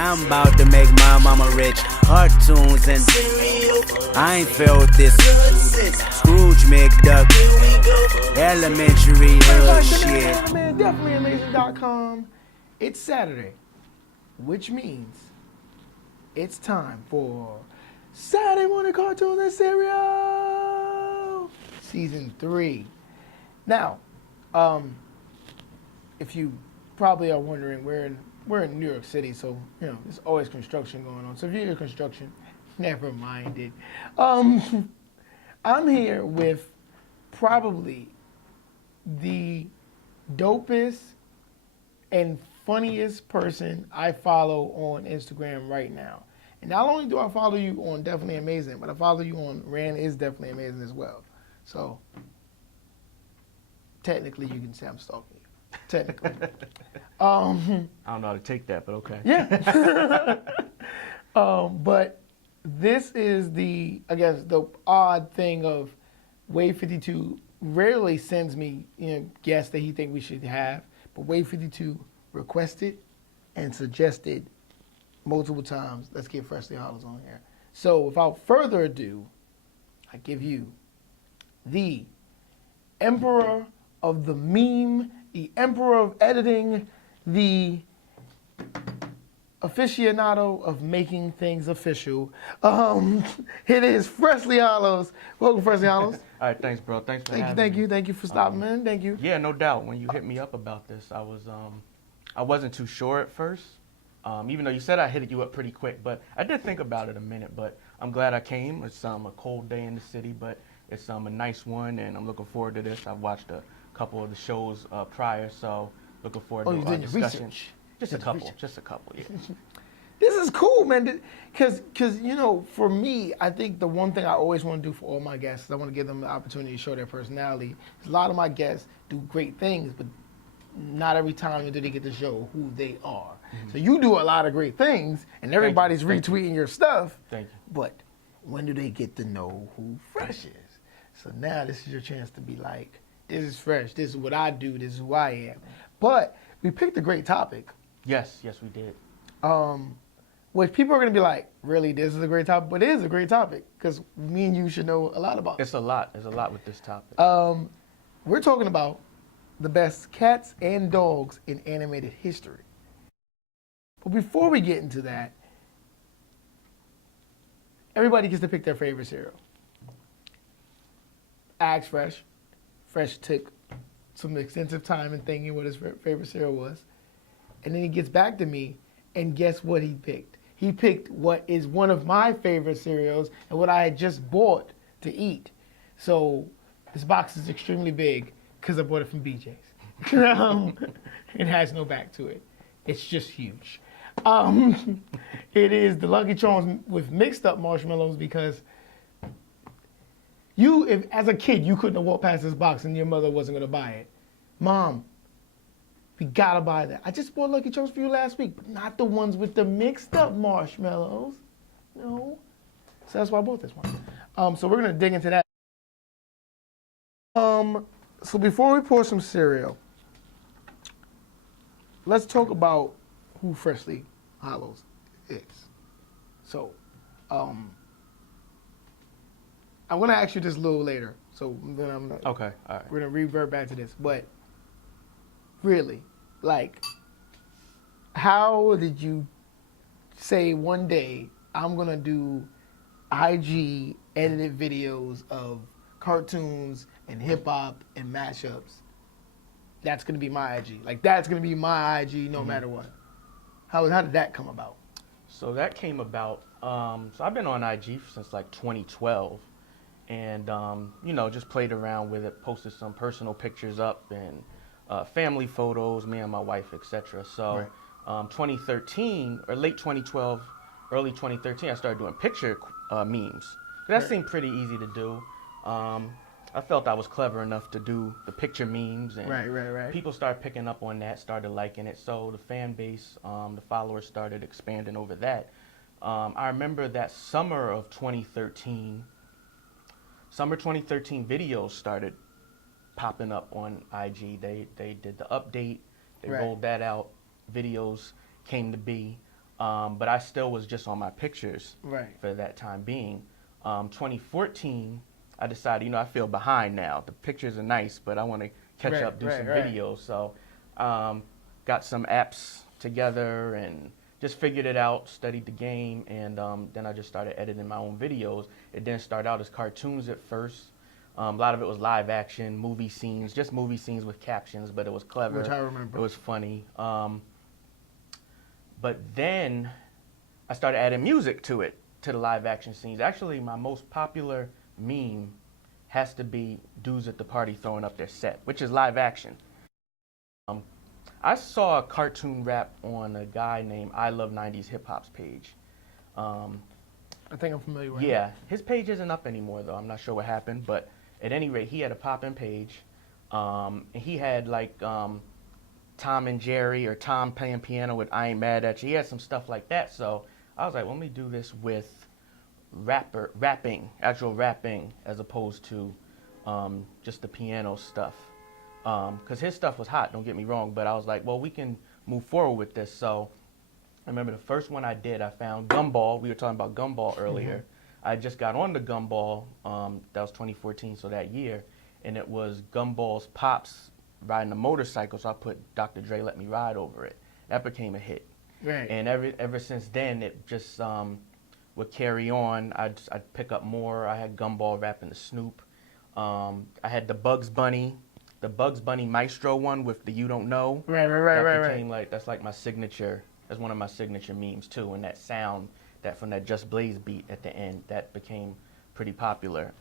I'm about to make my mama rich. Cartoons and I ain't felt this. Scrooge McDuck. Elementary hood shit. DefinitelyAmazing.com. It's Saturday, which means it's time for Saturday Morning Cartoons and Cereal Season 3. Now, if you probably are wondering, we're in New York City, so there's always construction going on. So if you hear construction, never mind it. I'm here with probably the dopest and funniest person I follow on Instagram right now. And not only do I follow you on Definitely Amazing, but I follow you on Rand is Definitely Amazing as well. So technically you can say I'm stalking you. Technically. I don't know how to take that, but okay. Yeah. But this is the odd thing of Wave 52 rarely sends me guests that he think we should have, but Wave 52 requested and suggested multiple times, let's get Freshly Hollows on here. So without further ado, I give you the emperor of the meme, the emperor of editing, the aficionado of making things official. It is Freshly Hollows. Welcome, Freshly Hollows. All right, thanks, bro. Thanks for having me. Thank you for stopping in. Thank you. Yeah, no doubt. When you hit me up about this, I wasn't too sure at first. Even though you said I hit you up pretty quick, but I did think about it a minute. But I'm glad I came. It's a cold day in the city, but it's a nice one, and I'm looking forward to this. I've watched a couple of the shows prior, so looking forward to our discussion. Research. Just a couple, yeah. This is cool, man. Because for me, I think the one thing I always want to do for all my guests is I want to give them the opportunity to show their personality. A lot of my guests do great things, but not every time do they get to show who they are. Mm-hmm. So you do a lot of great things, and everybody's retweeting your stuff. Thank you. But when do they get to know who Fresh is? So now this is your chance to be like, this is Fresh. This is what I do. This is who I am. But we picked a great topic. Yes, we did. Which people are going to be like, really, this is a great topic? But it is a great topic because me and you should know a lot about it. It's a lot. There's a lot with this topic. We're talking about the best cats and dogs in animated history. But before we get into that, everybody gets to pick their favorite cereal. I asked Fresh. Fresh took some extensive time in thinking what his favorite cereal was. And then he gets back to me, and guess what he picked? He picked what is one of my favorite cereals and what I had just bought to eat. So this box is extremely big because I bought it from BJ's. It has no back to it. It's just huge. It is the Lucky Charms with mixed up marshmallows because if as a kid, you couldn't have walked past this box and your mother wasn't going to buy it. Mom, we gotta buy that. I just bought Lucky Charms for you last week, but not the ones with the mixed up marshmallows. No. So that's why I bought this one. So we're gonna dig into that. So before we pour some cereal, let's talk about who Freshly Hollows is. So, I'm gonna ask you this a little later. So then okay, all right. We're gonna revert back to this, but really, how did you say one day I'm gonna do IG edited videos of cartoons and hip hop and mashups? That's gonna be my IG. That's gonna be my IG no matter what. How did that come about? So that came about. So I've been on IG since 2012, and just played around with it, posted some personal pictures up and family photos, me and my wife, etc. So, right. 2013 or late 2012, early 2013, I started doing picture memes. That seemed pretty easy to do. I felt I was clever enough to do the picture memes, and right. people started picking up on that, started liking it. So the fan base, the followers started expanding over that. I remember that summer 2013 videos started popping up on IG. They did the update. They rolled that out. Videos came to be. but I still was just on my pictures Right. for that time being. 2014, I decided, I feel behind now. The pictures are nice, but I want to catch Right, up, do right, some right. videos. So got some apps together and just figured it out, studied the game, and then I just started editing my own videos. It didn't start out as cartoons at first. A lot of it was live action, movie scenes, just movie scenes with captions, but it was clever. Which I remember. It was funny. But then I started adding music to it, to the live action scenes. Actually, my most popular meme has to be dudes at the party throwing up their set, which is live action. I saw a cartoon rap on a guy named I Love 90s Hip Hop's page. I think I'm familiar with it. Yeah, his page isn't up anymore though. I'm not sure what happened, but at any rate, he had a pop-in page. And he had like Tom and Jerry or Tom playing piano with I Ain't Mad At You. He had some stuff like that. So I was like, well, let me do this with actual rapping, as opposed to just the piano stuff. Because his stuff was hot, don't get me wrong, but I was like, well, we can move forward with this. So I remember the first one I did, I found Gumball. We were talking about Gumball earlier. Mm-hmm. I just got on the Gumball, that was 2014, so that year, and it was Gumball's Pops riding a motorcycle, so I put Dr. Dre Let Me Ride over it. That became a hit. Right. And ever since then, it just would carry on. I'd pick up more. I had Gumball rapping the Snoop. I had the Bugs Bunny Maestro one with the You Don't Know. Right. That became that's like my signature. That's one of my signature memes too. And that sound, that from that Just Blaze beat at the end, that became pretty popular.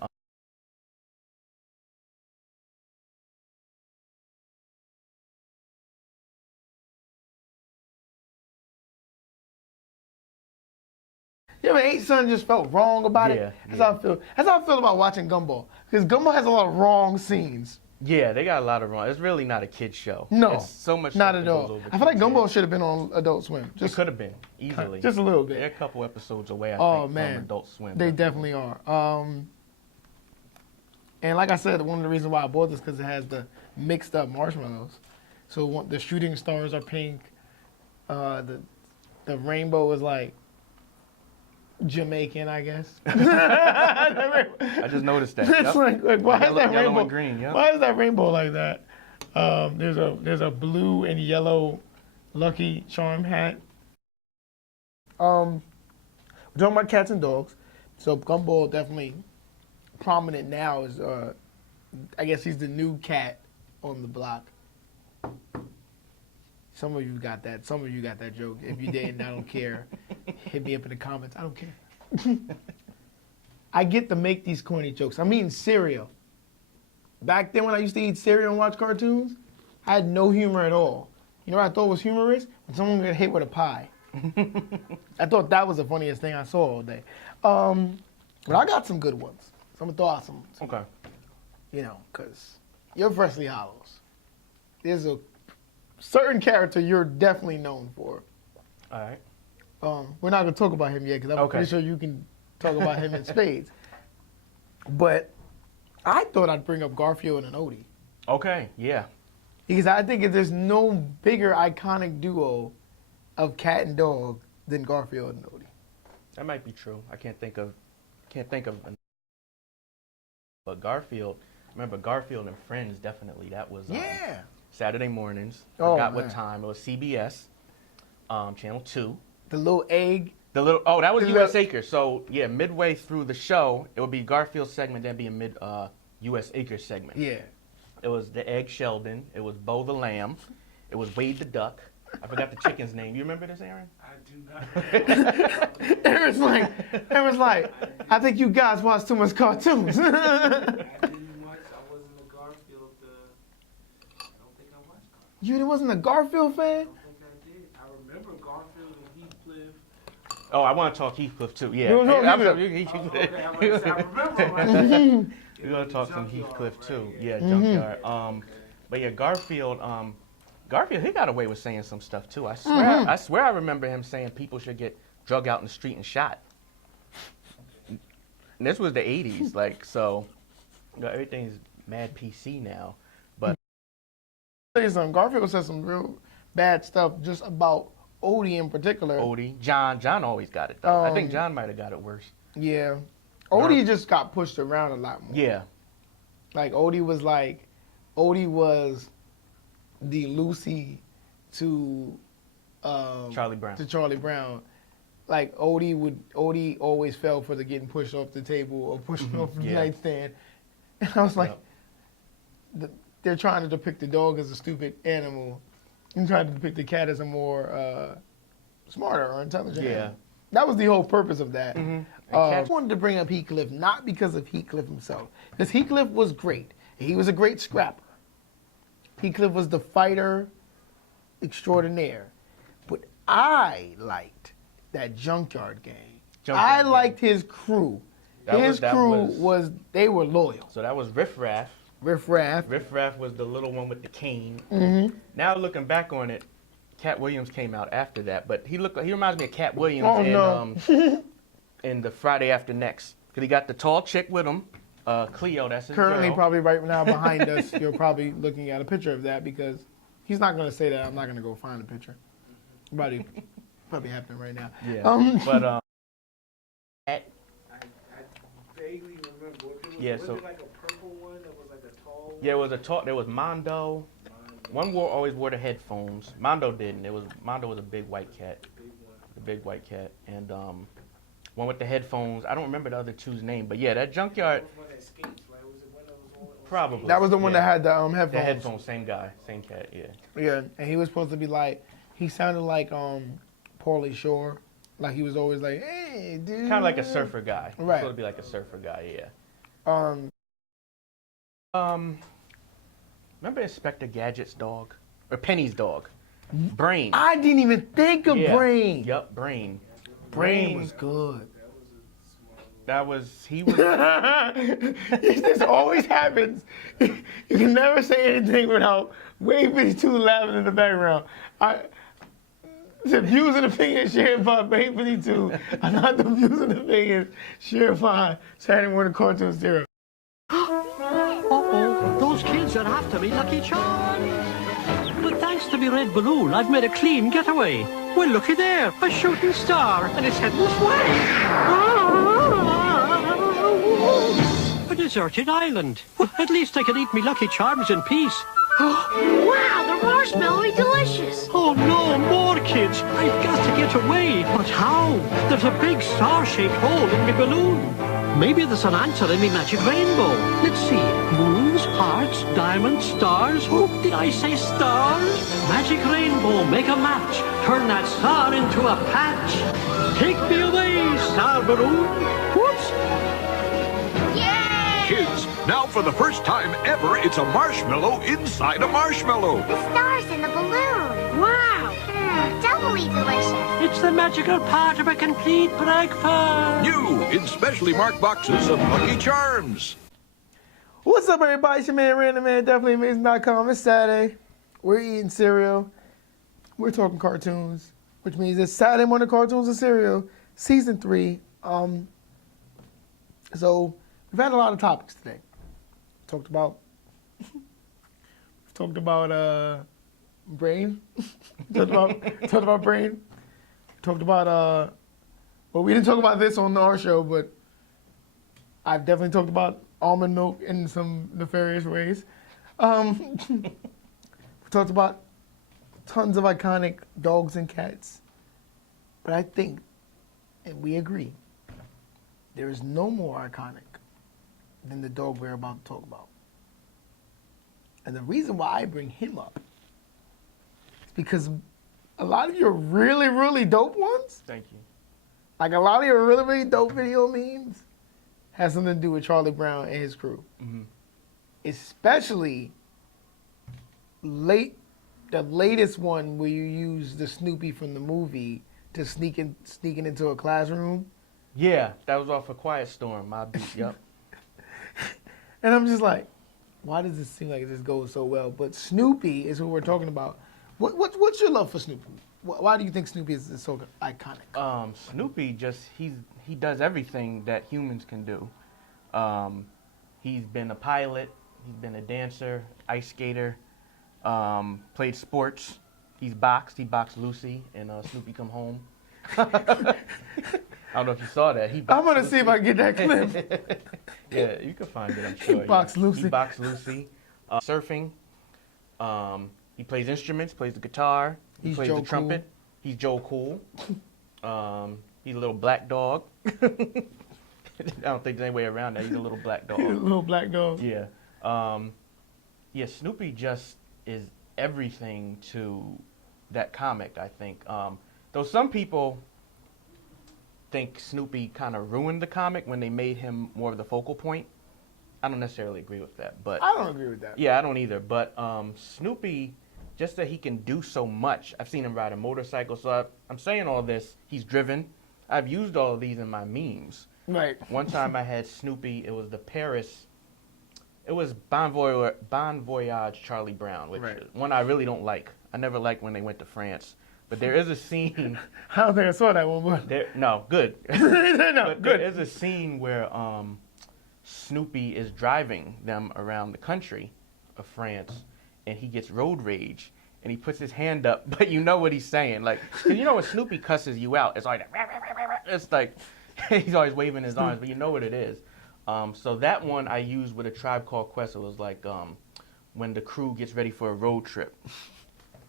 Yeah, but ain't something just felt wrong about it? That's how I feel. That's how I feel about watching Gumball. Because Gumball has a lot of wrong scenes. Yeah, they got a lot of wrong. It's really not a kid's show. No, it's so much not stuff at that goes all. over I feel like kids' Gumball heads. should have been on Adult Swim. It could have been, easily. Just a little bit. They're a couple episodes away, I Oh, think, man. from Adult Swim. They definitely are. And like I said, one of the reasons why I bought this because it has the mixed up marshmallows. So the shooting stars are pink. The rainbow is like Jamaican, I guess. I just noticed that. It's like why is that yellow rainbow? And green, yeah. Why is that rainbow like that? There's a blue and yellow Lucky Charm hat. We're talking about cats and dogs. So Gumball definitely prominent now is I guess he's the new cat on the block. Some of you got that. Some of you got that joke. If you didn't, I don't care. Hit me up in the comments. I don't care. I get to make these corny jokes. I'm eating cereal. Back then when I used to eat cereal and watch cartoons, I had no humor at all. You know what I thought was humorous? When someone got hit with a pie. I thought that was the funniest thing I saw all day. But I got some good ones. So I'm going to throw out some. Okay. You know, because you're Freshly Hollows. There's a certain character you're definitely known for. All right. We're not going to talk about him yet because I'm pretty sure you can talk about him in spades. But I thought I'd bring up Garfield and Odie. Okay, yeah. Because I think there's no bigger iconic duo of cat and dog than Garfield and Odie. That might be true. I can't think of but Garfield, remember Garfield and Friends, definitely. That was Saturday mornings. Forgot what time. It was CBS, Channel 2. The little egg. That was U.S. Acres. So, yeah, midway through the show, it would be Garfield's segment, then be a U.S. Acres segment. Yeah. It was the Egg Sheldon. It was Bo the Lamb. It was Wade the Duck. I forgot the chicken's name. You remember this, Aaron? I do not. Aaron's like, I think you guys watch too much cartoons. I didn't watch. I wasn't a Garfield. I don't think I watched Garfield. You wasn't a Garfield fan? I don't think I did. I remember Garfield and Heathcliff. Oh, I want to talk Heathcliff too. Yeah. You wanna talk I remember. We're gonna talk some Heathcliff too. Yeah, Junkyard. But yeah, Garfield. Garfield, he got away with saying some stuff too. I swear, I remember him saying people should get drug out in the street and shot. And this was the '80s, like so. Everything's mad PC now. But I'll tell you something. Garfield said some real bad stuff just about Odie in particular. Odie, John always got it though. I think John might have got it worse. Yeah. Odie just got pushed around a lot more. Yeah. Like Odie was the Lucy to Charlie Brown. To Charlie Brown. Like Odie always fell for the getting pushed off the table or pushed off the nightstand. And I was like, they're trying to depict the dog as a stupid animal and trying to depict the cat as a more smarter or intelligent animal. That was the whole purpose of that. I wanted to bring up Heathcliff, not because of Heathcliff himself, because Heathcliff was great. He was a great scrapper. Heathcliff was the fighter extraordinaire. But I liked that Junkyard gang. I liked his crew. His crew was they were loyal. So that was Riff Raff. Riff Raff. Riff Raff was the little one with the cane. Now looking back on it, Cat Williams came out after that, but he reminds me of Cat Williams in the Friday After Next, because he got the tall chick with him, Cleo. That's his Currently, girl. probably right now behind us, you're probably looking at a picture of that because he's not going to say that. I'm not going to go find a picture. Probably happening right now. Yeah, but I vaguely remember. Was it like a purple one that was like a tall one? Yeah, it was a tall. There was Mondo. One always wore the headphones. Mondo didn't. Mondo was a big white cat. The big white cat. And one with the headphones. I don't remember the other two's name, but yeah, that Junkyard. One that escapes, right? Was it one that was on? Probably. That was the one that had the headphones. The headphones, same guy, same cat, yeah. Yeah, and he was supposed to be like, he sounded like Pauly Shore. Like he was always like, hey, dude. Kind of like a surfer guy. Right. Supposed to be like a surfer guy, yeah. Remember Inspector Gadget's dog? Or Penny's dog? Brain. I didn't even think of Brain. Yep, Brain. Brain was good. He was. This always happens. You can never say anything without Wave 52 laughing in the background. The views and opinions shared by Wave 52 are not the views and opinions shared by Saturday Morning Cartoon Stereo. Uh-oh, those kids are after me, Lucky Charms. But thanks to me red balloon, I've made a clean getaway. Well, looky there, a shooting star, and it's heading this way. A deserted island. Well, at least I can eat me Lucky Charms in peace. Wow, they're marshmallowy delicious. Oh no, more kids. I've got to get away. But how? There's a big star-shaped hole in my balloon. Maybe there's an answer in me magic rainbow. Let's see. Moons, hearts, diamonds, stars. Oh, did I say stars? Magic rainbow, make a match. Turn that star into a patch. Take me away, star balloon. Whoops. Yay! Kids, now for the first time ever, it's a marshmallow inside a marshmallow. The stars in the balloon. Wow. Doubly delicious. It's the magical part of a complete breakfast. New in specially marked boxes of Lucky Charms. What's up, everybody? It's your man, Random Man, DefinitelyAmazing.com. It's Saturday. We're eating cereal. We're talking cartoons, which means it's Saturday Morning Cartoons and Cereal, Season 3. So we've had a lot of topics today. Talked about Brain. talked about Brain. Talked about well, we didn't talk about this on our show, but I've definitely talked about almond milk in some nefarious ways. We talked about tons of iconic dogs and cats. But I think, and we agree, there is no more iconic than the dog we're about to talk about. And the reason why I bring him up is because a lot of your really, really dope ones, Thank you. like a lot of your really, really dope video memes, has something to do with Charlie Brown and his crew. Mm-hmm. Especially the latest one where you use the Snoopy from the movie to sneaking into a classroom. Yeah, that was off A Quiet Storm. My beat. Yep. And I'm just like, why does this seem like this goes so well? But Snoopy is who we're talking about. What's your love for Snoopy? Why do you think Snoopy is so iconic? Snoopy he does everything that humans can do. He's been a pilot. He's been a dancer, ice skater, played sports, He's boxed. He boxed Lucy and Snoopy Come Home. I don't know if you saw that. I'm gonna see if I can get that clip. Yeah, you can find it. I'm sure. He boxed Lucy. He boxed Lucy. Surfing. He plays instruments. Plays the guitar. He plays the trumpet. Cool. He's Joe Cool. He's a little black dog. I don't think there's any way around that. He's a little black dog. He's a little black dog. Yeah. Yeah, Snoopy just is everything to that comic, I think. Though some people think Snoopy kind of ruined the comic when they made him more of the focal point. I don't necessarily agree with that, but I don't agree with that. yeah, I don't either. But Snoopy, just that he can do so much. I've seen him ride a motorcycle, so I'm saying all this. He's driven. I've used all of these in my memes. Right. One time I had Snoopy. It was the Paris. It was Bon Voyage Charlie Brown, which is one I really don't like. I never liked when they went to France. But there is a scene. I don't think I saw that one, but no, good. no, good. There is a scene where Snoopy is driving them around the country of France, and he gets road rage, and he puts his hand up, but you know what he's saying, like, 'cause you know when Snoopy cusses you out, it's like he's always waving his arms, but you know what it is. So that one I used with A Tribe Called Quest. It was like when the crew gets ready for a road trip.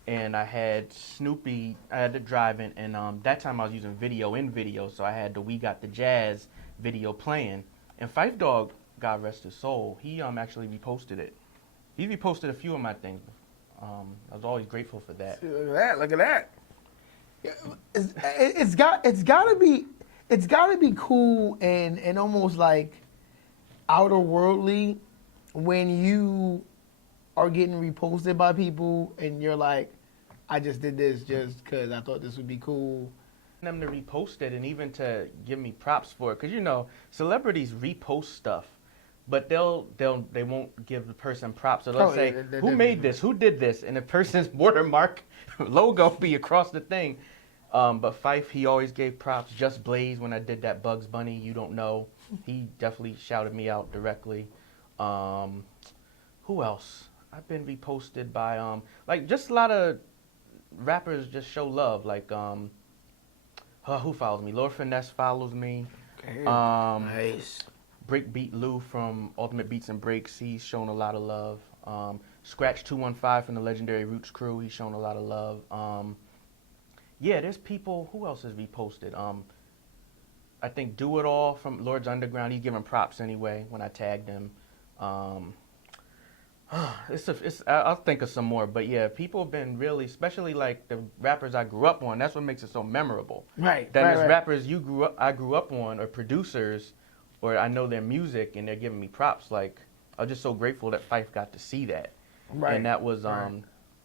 And I had Snoopy, I had to drive in, and that time I was using video in video, so I had the We Got the Jazz video playing. And Phife Dawg, God rest his soul, he actually reposted it. He reposted a few of my things. I was always grateful for that. See, look at that. It's gotta be cool and almost like outer worldly when you are getting reposted by people and you're like, I just did this just because I thought this would be cool. Them to repost it and even to give me props for it, because you know celebrities repost stuff, but they won't give the person props. So they'll say, who made this? Who did this? And the person's watermark logo be across the thing. But Phife, he always gave props. Just Blaze, when I did that Bugs Bunny, You Don't Know, he definitely shouted me out directly. Who else? I've been reposted by like just a lot of rappers just show love. Like who follows me? Lord Finesse follows me. Okay. Nice. Breakbeat Lou from Ultimate Beats and Breaks, he's shown a lot of love. Scratch 215 from the legendary Roots crew, he's shown a lot of love. Yeah, there's people. Who else has reposted? I think Do It All from Lord's Underground. He's giving props anyway when I tagged him. I'll think of some more, but yeah, people have been really, especially like the rappers I grew up on. That's what makes it so memorable. Right. Then there's rappers I grew up on, or producers, or I know their music, and they're giving me props. Like I'm just so grateful that Phife got to see that. Right. And that was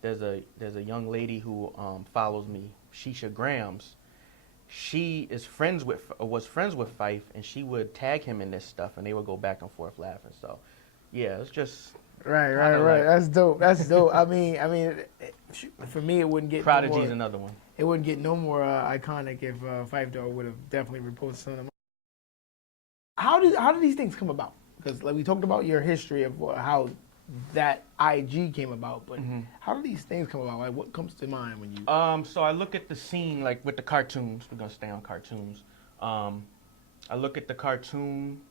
there's a young lady who follows me, Shisha Grams. She was friends with Phife, and she would tag him in this stuff, and they would go back and forth laughing. So, yeah, it's just right. That's dope. I mean, for me, it wouldn't get Prodigy's another one. It wouldn't get no more iconic if Phife Dawg would have definitely reposted some of them. How do these things come about? Because like we talked about your history of how that IG came about, but how do these things come about? Like, what comes to mind when you? So I look at the scene, like with the cartoons. We're gonna stay on cartoons. I look at the cartoon.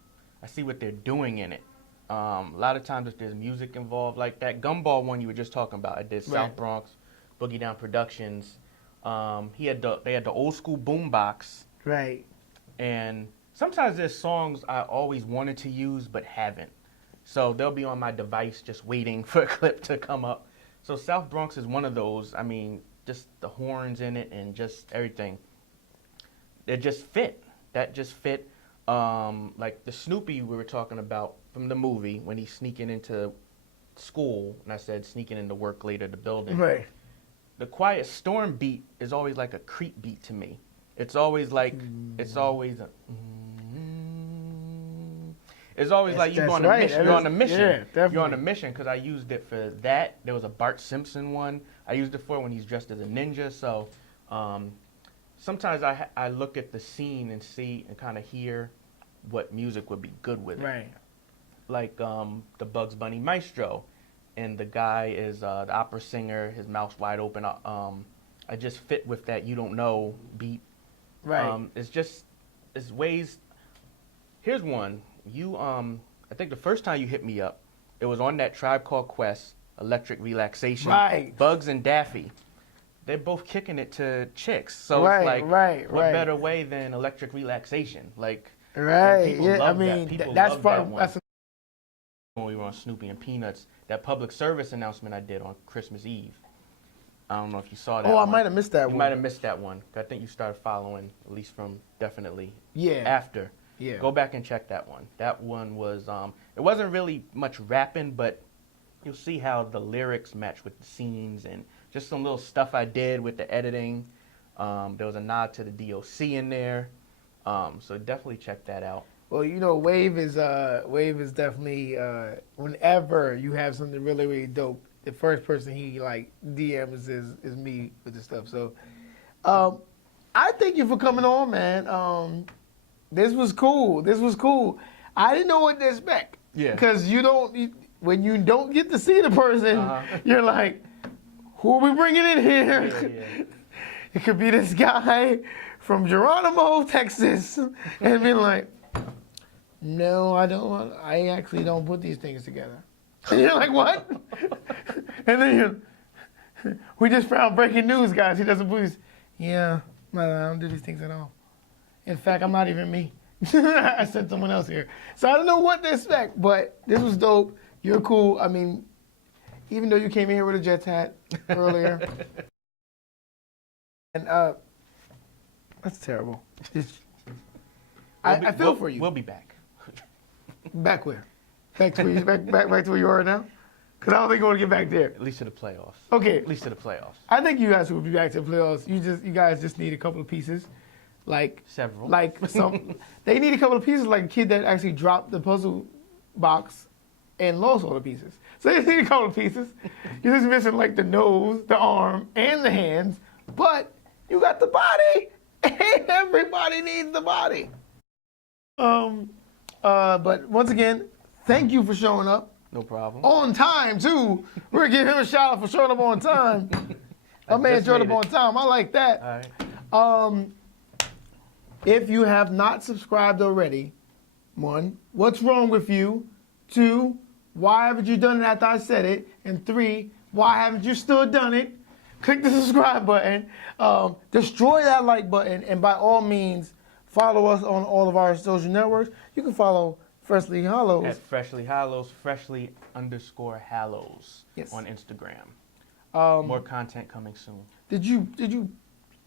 I see what they're doing in it. A lot of times, if there's music involved, like that Gumball one you were just talking about, I did South Bronx, Boogie Down Productions. They had the old school boombox. Right. And sometimes there's songs I always wanted to use but haven't. So they'll be on my device just waiting for a clip to come up. So South Bronx is one of those. I mean, just the horns in it and just everything. It just fit. That just fit. Like the Snoopy we were talking about from the movie when he's sneaking into school, and I said sneaking into work later, the building. Right. The Quiet Storm beat is always like a creep beat to me. It's always like, it's always a... It's always like you're on a mission. You're on a mission. Yeah, definitely. You're on a mission because I used it for that. There was a Bart Simpson one I used it for when he's dressed as a ninja. So sometimes I look at the scene and see and kind of hear what music would be good with it. Right. Like the Bugs Bunny Maestro. and the guy is the opera singer, his mouth's wide open. I just fit with that "You Don't Know" beat. Right. It's ways. Here's one. I think the first time you hit me up, it was on that Tribe Called Quest, Electric Relaxation. Right. Bugs and Daffy. They're both kicking it to chicks. So Right, it's like, right, what right. better way than Electric Relaxation? Like, Right. people Yeah. I love mean, that. People that's love probably that one. that's When we were on Snoopy and Peanuts, that public service announcement I did on Christmas Eve. I don't know if you saw that. Oh, I one. might have missed that You one. might have missed that one. I think you started following, at least from definitely after. Yeah. Go back and check that one. That one was, it wasn't really much rapping, but you'll see how the lyrics match with the scenes and just some little stuff I did with the editing. There was a nod to the DOC in there. So definitely check that out. Well, you know, Wave is definitely whenever you have something really, really dope, the first person he like DMs is me with the stuff. So I thank you for coming on, man. This was cool. I didn't know what to expect. Yeah. Because when you don't get to see the person, you're like, who are we bringing in here? Yeah. It could be this guy from Geronimo, Texas, and being like, no, I don't. I actually don't put these things together. And you're like, what? And then we just found breaking news, guys. He doesn't put these. Yeah, I don't do these things at all. In fact, I'm not even me. I sent someone else here. So I don't know what to expect, but this was dope. You're cool. I mean, even though you came in here with a Jets hat earlier. And that's terrible. I feel for you. We'll be back. Back where? Back to where you, back to where you are now? Because I don't think you're going to get back there. At least to the playoffs. Okay. At least to the playoffs. I think you guys will be back to the playoffs. You guys just need a couple of pieces. Several. They need a couple of pieces, like a kid that actually dropped the puzzle box and lost all the pieces. So they just need a couple of pieces. You're just missing like the nose, the arm, and the hands, but you got the body. Everybody needs the body. But once again, thank you for showing up. No problem. On time too. We're gonna give him a shout out for showing up on time. A man showed up on time. I like that. All right. If you have not subscribed already, 1, what's wrong with you? 2, why haven't you done it after I said it? And 3, why haven't you still done it? Click the subscribe button. Destroy that like button. And by all means, follow us on all of our social networks. You can follow Freshly Hollows. At Freshly Hollows, Freshly_Hallows on Instagram. More content coming soon. Did you? Let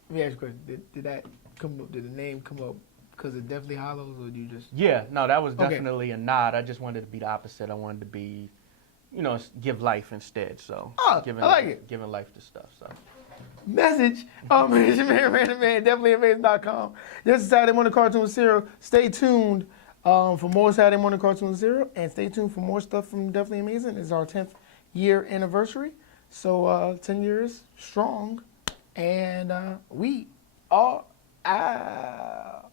me ask you a question. Did that come up? Did the name come up because it definitely Hollows, or do you just? Yeah, no, that was definitely a nod. I just wanted to be the opposite. I wanted to be, give life instead. So I like it. Giving life to stuff. So. Message. It's your man, Random Man, definitelyamazing.com. This is Saturday Morning Cartoon Zero. Stay tuned for more Saturday Morning Cartoon Zero, and stay tuned for more stuff from Definitely Amazing. It's our 10th year anniversary, so 10 years strong, and we are out.